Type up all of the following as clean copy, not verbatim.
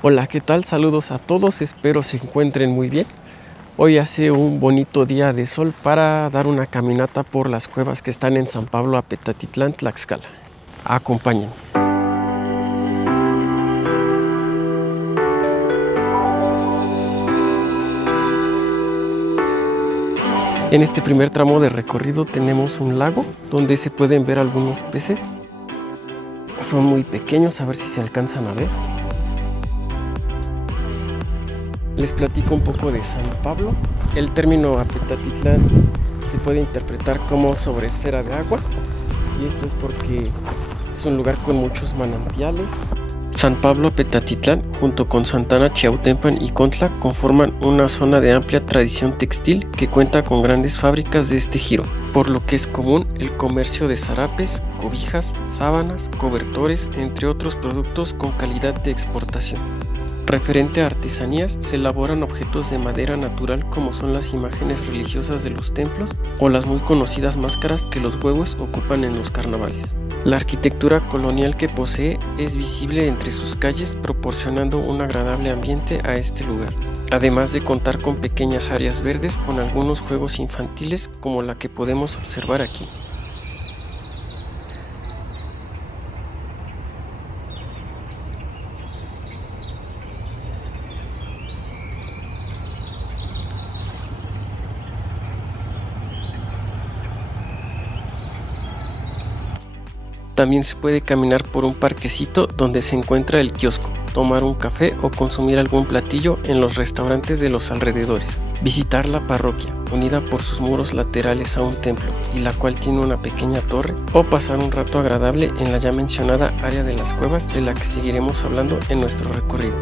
Hola, ¿qué tal? Saludos a todos, espero se encuentren muy bien. Hoy hace un bonito día de sol para dar una caminata por las cuevas que están en San Pablo Apetatitlán, Tlaxcala. Acompáñenme. En este primer tramo de recorrido tenemos un lago donde se pueden ver algunos peces. Son muy pequeños, a ver si se alcanzan a ver. Les platico un poco de San Pablo. El término Apetatitlán se puede interpretar como sobreesfera de agua, y esto es porque es un lugar con muchos manantiales. San Pablo Apetatitlán, junto con Santana, Chiautempan y Contla, conforman una zona de amplia tradición textil que cuenta con grandes fábricas de este giro, por lo que es común el comercio de zarapes, cobijas, sábanas, cobertores, entre otros productos con calidad de exportación. Referente a artesanías, se elaboran objetos de madera natural como son las imágenes religiosas de los templos o las muy conocidas máscaras que los huevos ocupan en los carnavales. La arquitectura colonial que posee es visible entre sus calles, proporcionando un agradable ambiente a este lugar, además de contar con pequeñas áreas verdes con algunos juegos infantiles como la que podemos observar aquí. También se puede caminar por un parquecito donde se encuentra el kiosco, tomar un café o consumir algún platillo en los restaurantes de los alrededores. Visitar la parroquia, unida por sus muros laterales a un templo, y la cual tiene una pequeña torre, o pasar un rato agradable en la ya mencionada área de las cuevas, de la que seguiremos hablando en nuestro recorrido.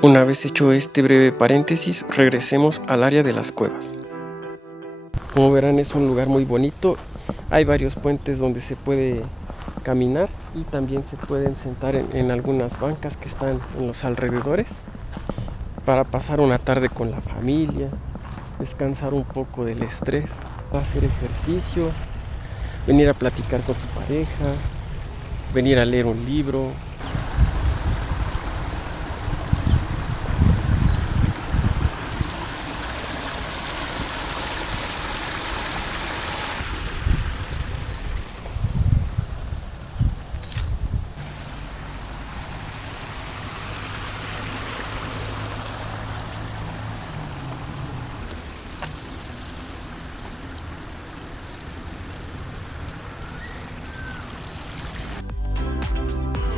Una vez hecho este breve paréntesis, regresemos al área de las cuevas. Como verán, es un lugar muy bonito. Hay varios puentes donde se puede caminar y también se pueden sentar en algunas bancas que están en los alrededores para pasar una tarde con la familia, descansar un poco del estrés, hacer ejercicio, venir a platicar con su pareja, venir a leer un libro.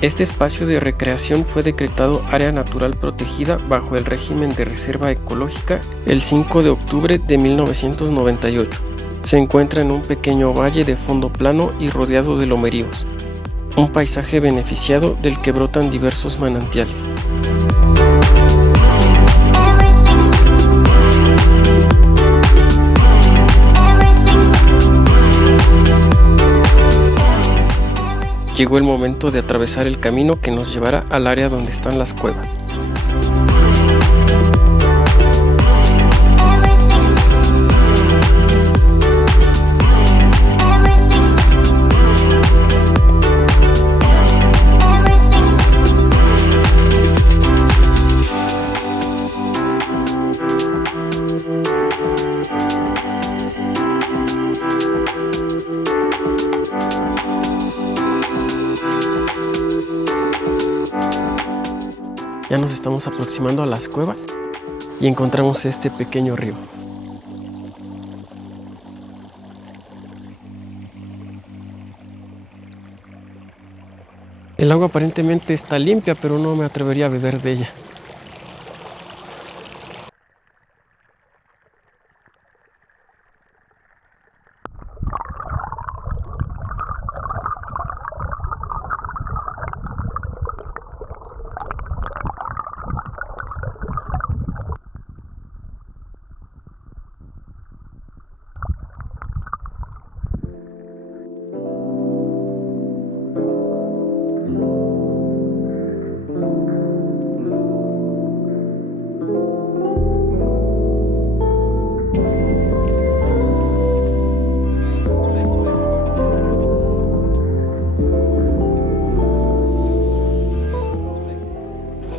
Este espacio de recreación fue decretado área natural protegida bajo el régimen de reserva ecológica el 5 de octubre de 1998. Se encuentra en un pequeño valle de fondo plano y rodeado de lomeríos, un paisaje beneficiado del que brotan diversos manantiales. Llegó el momento de atravesar el camino que nos llevará al área donde están las cuevas. Ya nos estamos aproximando a las cuevas y encontramos este pequeño río. El agua aparentemente está limpia, pero no me atrevería a beber de ella.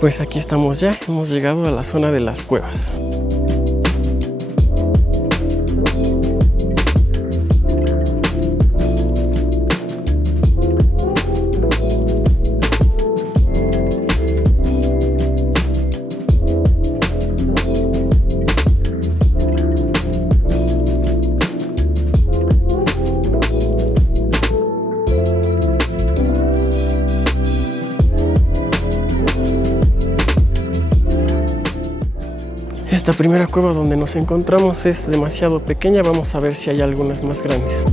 Pues aquí estamos ya, hemos llegado a la zona de las cuevas. Esta primera cueva donde nos encontramos es demasiado pequeña, vamos a ver si hay algunas más grandes.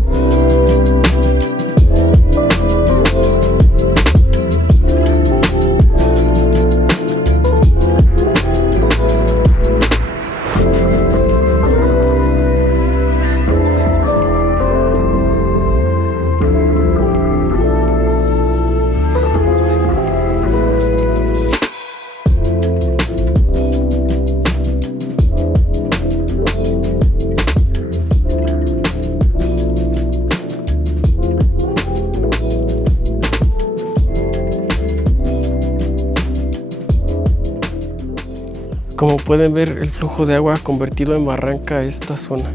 Como pueden ver, el flujo de agua ha convertido en barranca esta zona.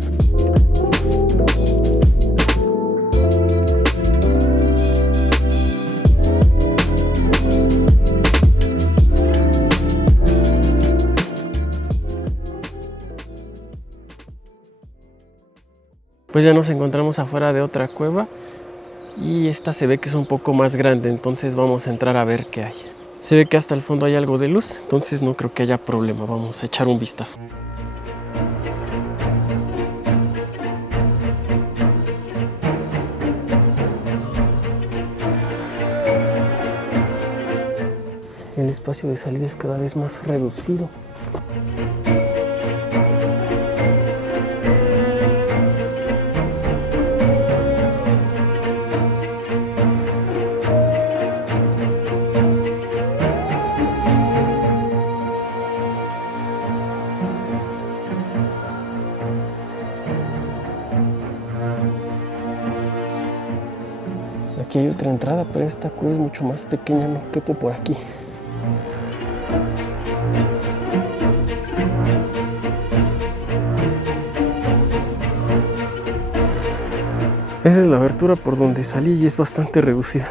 Pues ya nos encontramos afuera de otra cueva y esta se ve que es un poco más grande, entonces vamos a entrar a ver qué hay. Se ve que hasta el fondo hay algo de luz, entonces no creo que haya problema. Vamos a echar un vistazo. El espacio de salida es cada vez más reducido. Aquí hay otra entrada, pero esta cueva es mucho más pequeña, no quepo por aquí. Esa es la abertura por donde salí y es bastante reducida.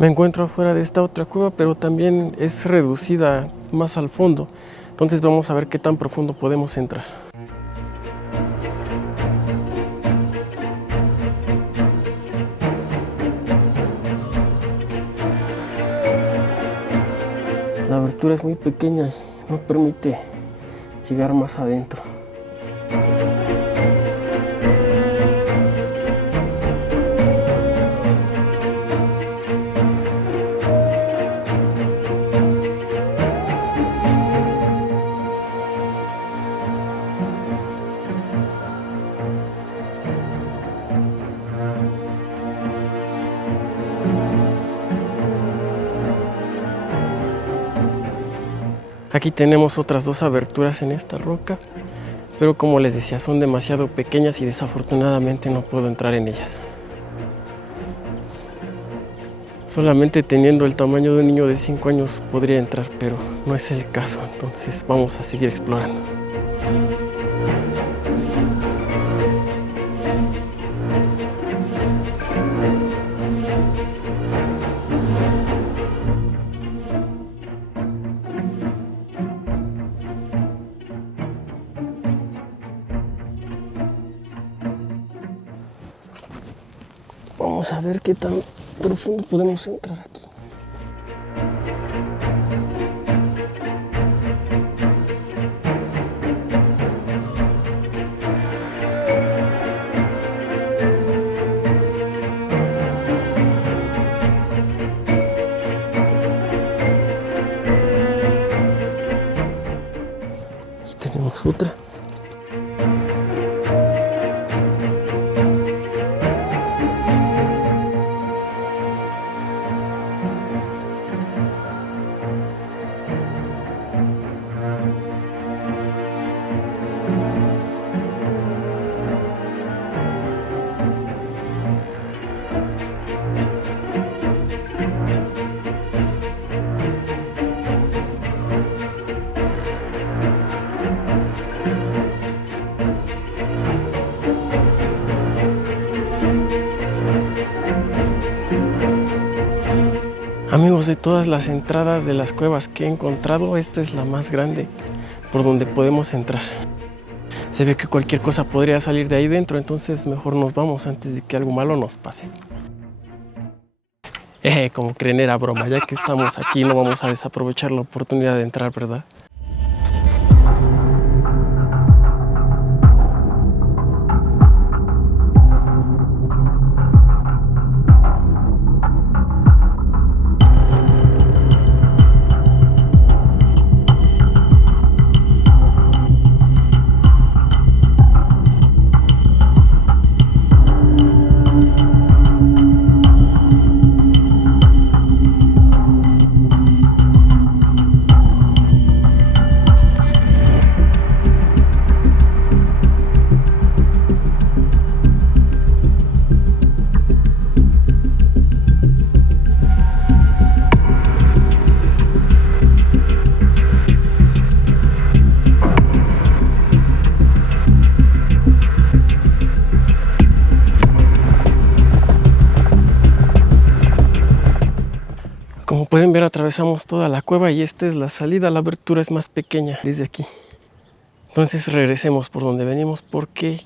Me encuentro afuera de esta otra cueva, pero también es reducida más al fondo. Entonces vamos a ver qué tan profundo podemos entrar. La abertura es muy pequeña y no permite llegar más adentro. Aquí tenemos otras dos aberturas en esta roca, pero como les decía, son demasiado pequeñas y desafortunadamente no puedo entrar en ellas. Solamente teniendo el tamaño de un niño de 5 años podría entrar, pero no es el caso, entonces vamos a seguir explorando. Vamos a ver qué tan profundo podemos entrar aquí. Aquí tenemos otra. Amigos, de todas las entradas de las cuevas que he encontrado, esta es la más grande por donde podemos entrar. Se ve que cualquier cosa podría salir de ahí dentro, entonces mejor nos vamos antes de que algo malo nos pase. Como creen, era broma, ya que estamos aquí no vamos a desaprovechar la oportunidad de entrar, ¿verdad? Como pueden ver, atravesamos toda la cueva y esta es la salida. La abertura es más pequeña desde aquí. Entonces regresemos por donde venimos porque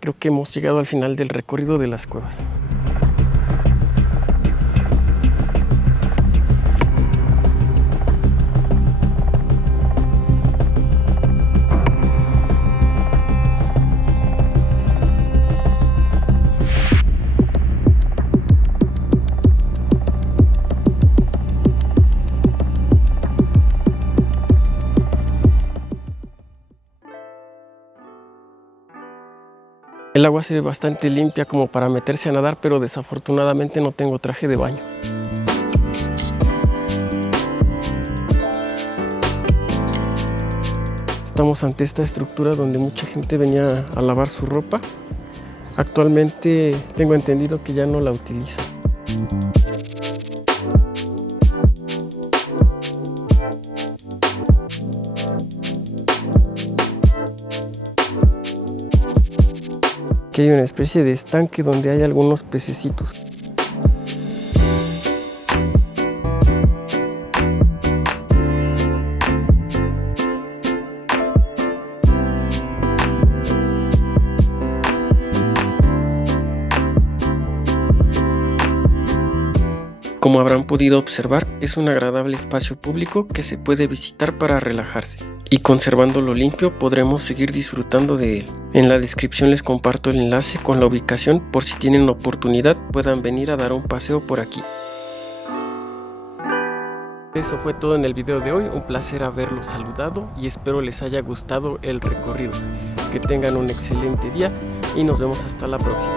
creo que hemos llegado al final del recorrido de las cuevas. El agua se ve bastante limpia como para meterse a nadar, pero desafortunadamente no tengo traje de baño. Estamos ante esta estructura donde mucha gente venía a lavar su ropa. Actualmente tengo entendido que ya no la utiliza. Aquí hay una especie de estanque donde hay algunos pececitos. Como habrán podido observar, es un agradable espacio público que se puede visitar para relajarse. Y conservándolo limpio podremos seguir disfrutando de él. En la descripción les comparto el enlace con la ubicación por si tienen la oportunidad puedan venir a dar un paseo por aquí. Eso fue todo en el video de hoy, un placer haberlos saludado y espero les haya gustado el recorrido. Que tengan un excelente día y nos vemos hasta la próxima.